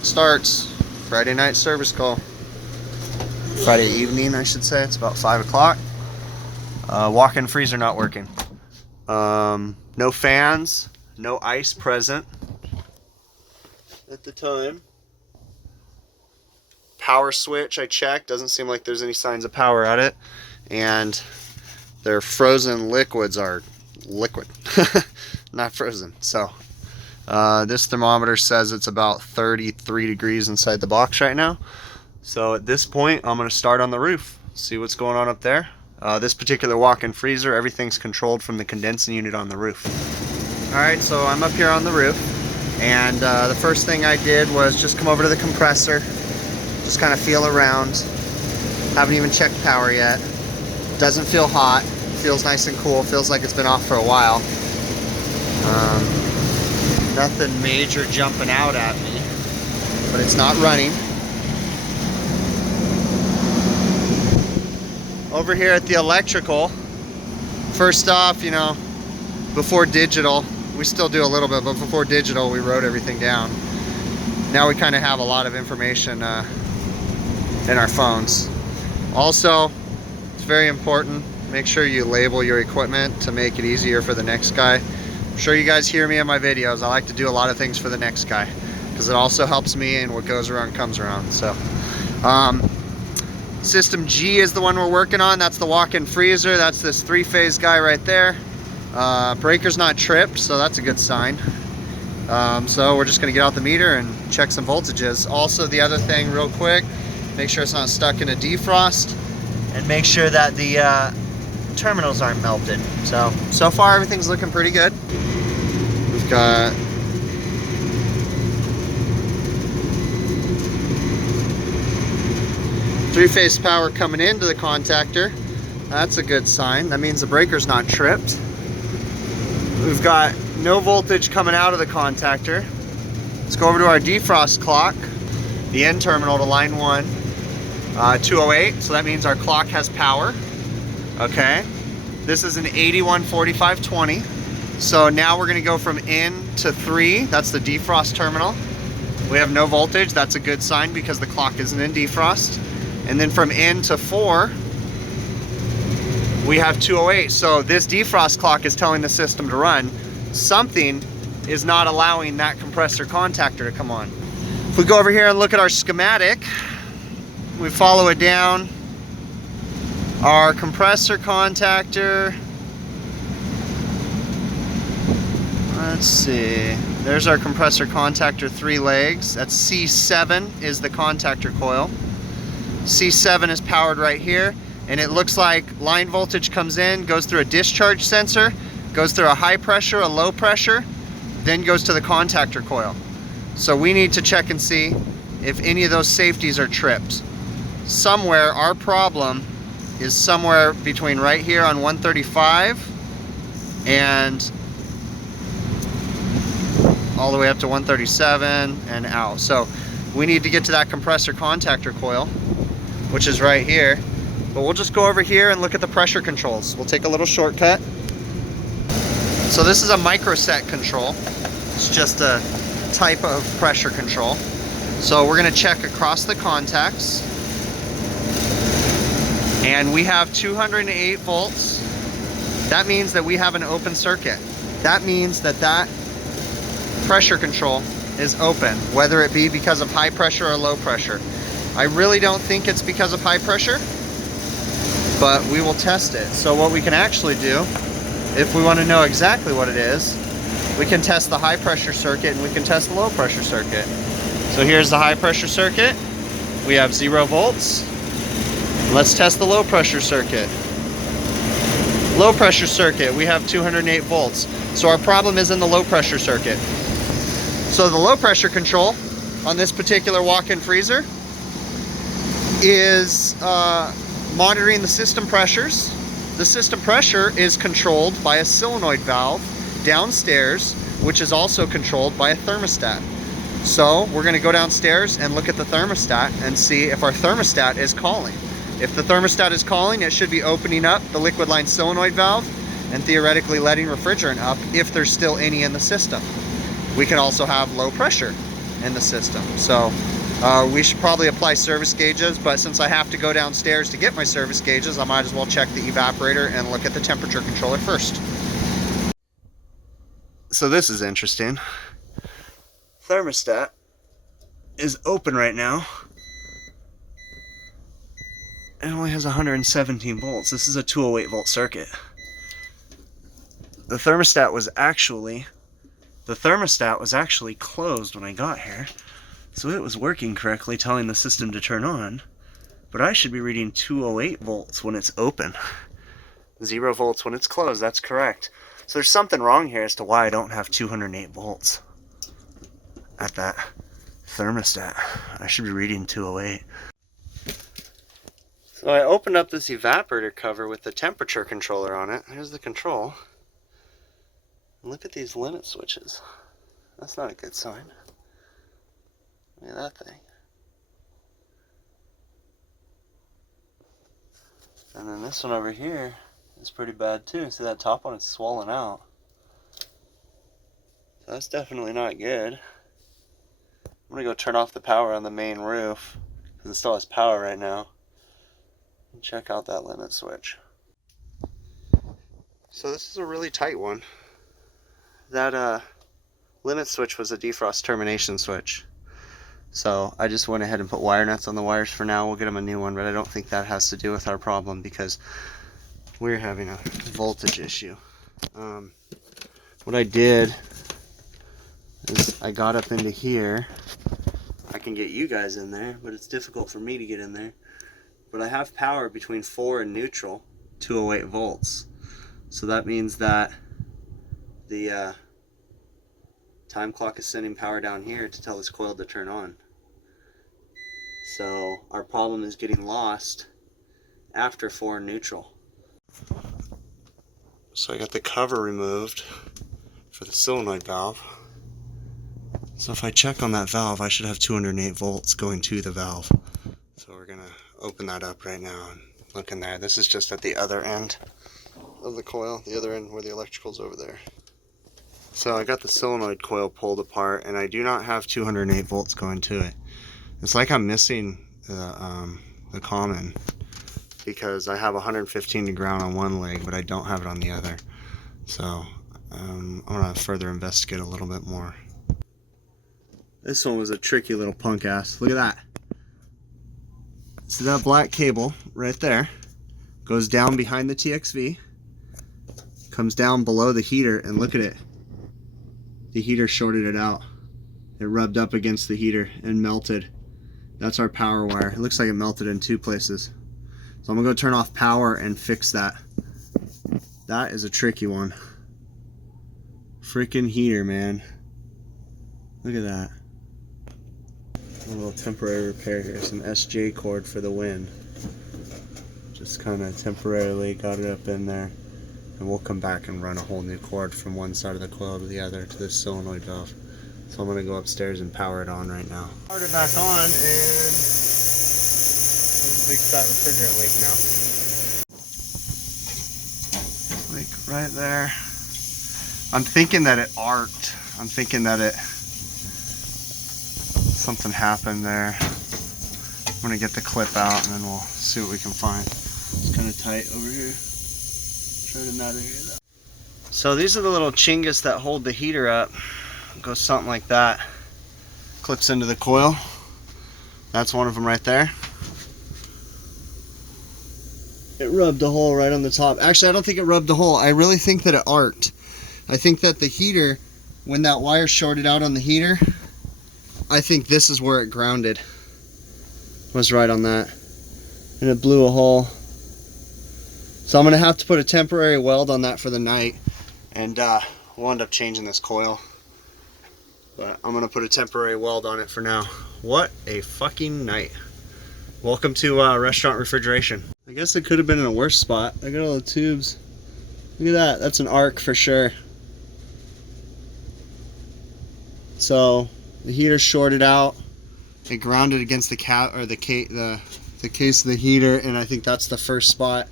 it starts. Friday night service call. Friday evening, I should say. It's about 5 o'clock. Walk-in freezer not working. No fans, no ice present at the time. Power switch I checked, doesn't seem like there's any signs of power at it. And their frozen liquids are liquid, not frozen. So this thermometer says it's about 33 degrees inside the box right now. So at this point, I'm gonna start on the roof, see what's going on up there. This particular walk-in freezer, everything's controlled from the condensing unit on the roof. All right, so I'm up here on the roof, and the first thing I did was just come over to the compressor, just kind of feel around. Haven't even checked power yet. Doesn't feel hot, feels nice and cool, feels like it's been off for a while. Nothing major jumping out at me, but it's not running. Over here at the electrical, first off, you know, before digital, we still do a little bit, but before digital, we wrote everything down. Now we kind of have a lot of information in our phones. Also, it's very important, make sure you label your equipment to make it easier for the next guy. I'm sure you guys hear me in my videos. I like to do a lot of things for the next guy because it also helps me, and what goes around comes around. So, System G is the one we're working on. That's the walk-in freezer. That's this 3-phase guy right there. Breaker's not tripped, so that's a good sign. So we're just gonna get out the meter and check some voltages. Also, the other thing real quick, make sure it's not stuck in a defrost, and make sure that the terminals aren't melted. So far everything's looking pretty good. We've got three-phase power coming into the contactor. That's a good sign. That means the breaker's not tripped. We've got no voltage coming out of the contactor. Let's go over to our defrost clock, the N terminal to line 1, 208. So that means our clock has power. Okay. This is an 814520. So now we're gonna go from N to 3. That's the defrost terminal. We have no voltage. That's a good sign because the clock isn't in defrost. And then from N to 4, we have 208. So this defrost clock is telling the system to run. Something is not allowing that compressor contactor to come on. If we go over here and look at our schematic, we follow it down. Our compressor contactor, let's see, there's our compressor contactor 3 legs. That's C7 is the contactor coil. C7 is powered right here, and it looks like line voltage comes in, goes through a discharge sensor, goes through a high pressure, a low pressure, then goes to the contactor coil. So we need to check and see if any of those safeties are tripped. Somewhere, our problem is somewhere between right here on 135 and all the way up to 137 and out. So we need to get to that compressor contactor coil, which is right here. But we'll just go over here and look at the pressure controls. We'll take a little shortcut. So this is a microset control. It's just a type of pressure control. So we're gonna check across the contacts. And we have 208 volts. That means that we have an open circuit. That means that that pressure control is open, whether it be because of high pressure or low pressure. I really don't think it's because of high pressure, but we will test it. So what we can actually do, if we want to know exactly what it is, we can test the high pressure circuit and we can test the low pressure circuit. So here's the high pressure circuit. We have 0 volts. Let's test the low pressure circuit. Low pressure circuit, we have 208 volts. So our problem is in the low pressure circuit. So the low pressure control on this particular walk-in freezer is monitoring the system pressures. The system pressure is controlled by a solenoid valve downstairs, which is also controlled by a thermostat. So we're going to go downstairs and look at the thermostat and see if our thermostat is calling. If the thermostat is calling, it should be opening up the liquid line solenoid valve and theoretically letting refrigerant up if there's still any in the system. We can also have low pressure. in the system. So we should probably apply service gauges, but since I have to go downstairs to get my service gauges, I might as well check the evaporator and look at the temperature controller first. So this is interesting. Thermostat is open right now. It only has 117 volts. This is a 208 volt circuit. The thermostat was actually closed when I got here. So it was working correctly, telling the system to turn on, but I should be reading 208 volts when it's open. 0 volts when it's closed, that's correct. So there's something wrong here as to why I don't have 208 volts at that thermostat. I should be reading 208. So I opened up this evaporator cover with the temperature controller on it. Here's the control. Look at these limit switches. That's not a good sign. Look at that thing. And then this one over here is pretty bad too. See that top one is swollen out. So that's definitely not good. I'm gonna go turn off the power on the main roof because it still has power right now. And check out that limit switch. So this is a really tight one. That limit switch was a defrost termination switch. So I just went ahead and put wire nuts on the wires for now. We'll get them a new one, but I don't think that has to do with our problem because we're having a voltage issue. What I did is I got up into here. I can get you guys in there, but it's difficult for me to get in there. But I have power between 4 and neutral, 208 volts. So that means that the time clock is sending power down here to tell this coil to turn on. So our problem is getting lost after 4 and neutral. So I got the cover removed for the solenoid valve. So if I check on that valve, I should have 208 volts going to the valve. So we're gonna open that up right now and look in there. This is just at the other end of the coil, the other end where the electrical's over there. So I got the solenoid coil pulled apart and I do not have 208 volts going to it. It's like I'm missing the common because I have 115 to ground on one leg, but I don't have it on the other. So I'm gonna further investigate a little bit more. This one was a tricky little punk ass. Look at that. See that black cable right there? Goes down behind the TXV, comes down below the heater, and look at it. The heater shorted it out. It rubbed up against the heater and melted. That's our power wire. It looks like it melted in 2 places. So I'm gonna go turn off power and fix that. That is a tricky one. Freaking heater, man. Look at that. A little temporary repair here. Some SJ cord for the wind. Just kind of temporarily got it up in there. And we'll come back and run a whole new cord from one side of the coil to the other to this solenoid valve. So I'm going to go upstairs and power it on right now. Powered it back on and there's a big fat refrigerant leak now. Leak right there. I'm thinking that it arced. I'm thinking that something happened there. I'm going to get the clip out and then we'll see what we can find. It's kind of tight over here. Try to navigate that. So these are the little chingas that hold the heater up. It goes something like that. Clips into the coil. That's one of them right there. It rubbed a hole right on the top. Actually, I don't think it rubbed a hole. I really think that it arced. I think that the heater, when that wire shorted out on the heater, I think this is where it grounded. Was right on that. And it blew a hole. So I'm going to have to put a temporary weld on that for the night, and we'll end up changing this coil. But I'm going to put a temporary weld on it for now. What a fucking night. Welcome to restaurant refrigeration. I guess it could have been in a worse spot. I got all the tubes. Look at that. That's an arc for sure. So the heater shorted out. It grounded against the case of the heater, and I think that's the first spot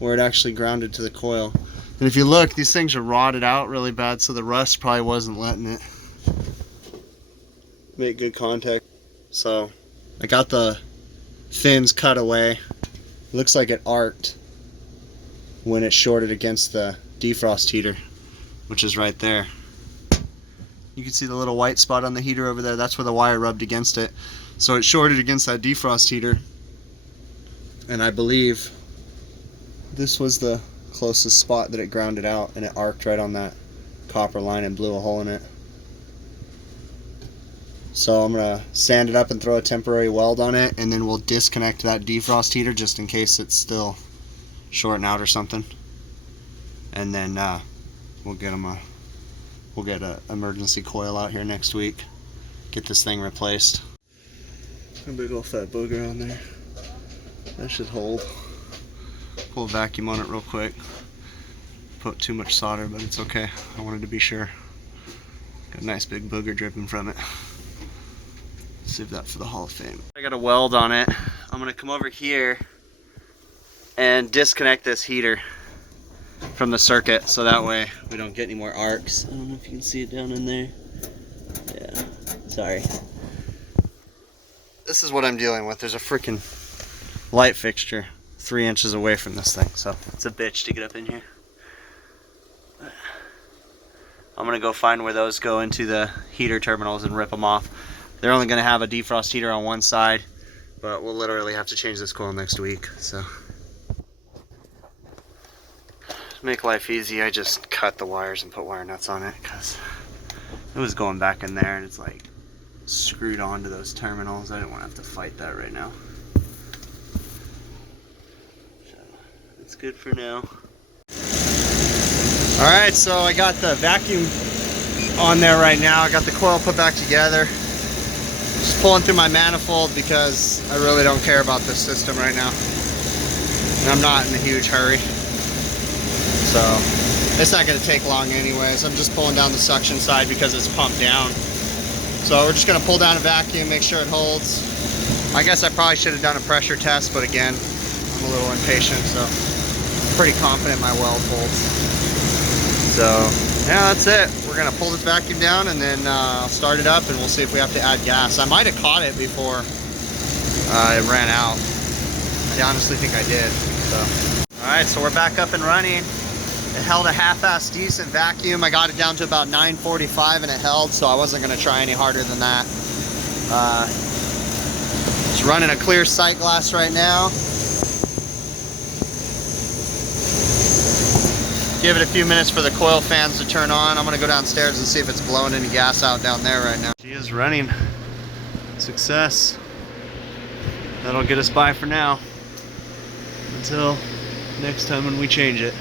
where it actually grounded to the coil. And if you look, these things are rotted out really bad, so the rust probably wasn't letting it. make good contact. So I got the fins cut away. Looks like it arced when it shorted against the defrost heater, which is right there. You can see the little white spot on the heater over there. That's where the wire rubbed against it. So it shorted against that defrost heater. And I believe this was the closest spot that it grounded out, and it arced right on that copper line and blew a hole in it. So I'm going to sand it up and throw a temporary weld on it, and then we'll disconnect that defrost heater just in case it's still shorting out or something. And then we'll get an emergency coil out here next week. Get this thing replaced. A big old fat booger on there. That should hold. Pull a vacuum on it real quick. Put too much solder, but it's okay. I wanted to be sure. Got a nice big booger dripping from it. Save that for the Hall of Fame. I got a weld on it. I'm gonna come over here and disconnect this heater from the circuit so that way we don't get any more arcs. I don't know if you can see it down in there. Yeah, sorry. This is what I'm dealing with. There's a freaking light fixture 3 inches away from this thing, so it's a bitch to get up in here. I'm gonna go find where those go into the heater terminals and rip them off. They're only gonna have a defrost heater on one side, but we'll literally have to change this coil next week, so. To make life easy, I just cut the wires and put wire nuts on it because it was going back in there and it's like screwed onto those terminals. I didn't want to have to fight that right now. So it's good for now. Alright, so I got the vacuum on there right now. I got the coil put back together. Just pulling through my manifold because I really don't care about this system right now. And I'm not in a huge hurry. So it's not going to take long anyways. I'm just pulling down the suction side because it's pumped down. So we're just going to pull down a vacuum, make sure it holds. I guess I probably should have done a pressure test, but again, I'm a little impatient, so I'm pretty confident my weld holds. So yeah, that's it. We're going to pull this vacuum down and then I'll start it up and we'll see if we have to add gas. I might have caught it before it ran out. I honestly think I did. So. Alright, so we're back up and running. It held a half-ass decent vacuum. I got it down to about 945 and it held, so I wasn't going to try any harder than that. It's running a clear sight glass right now. Give it a few minutes for the coil fans to turn on. I'm going to go downstairs and see if it's blowing any gas out down there right now. She is running. Success. That'll get us by for now. Until next time when we change it.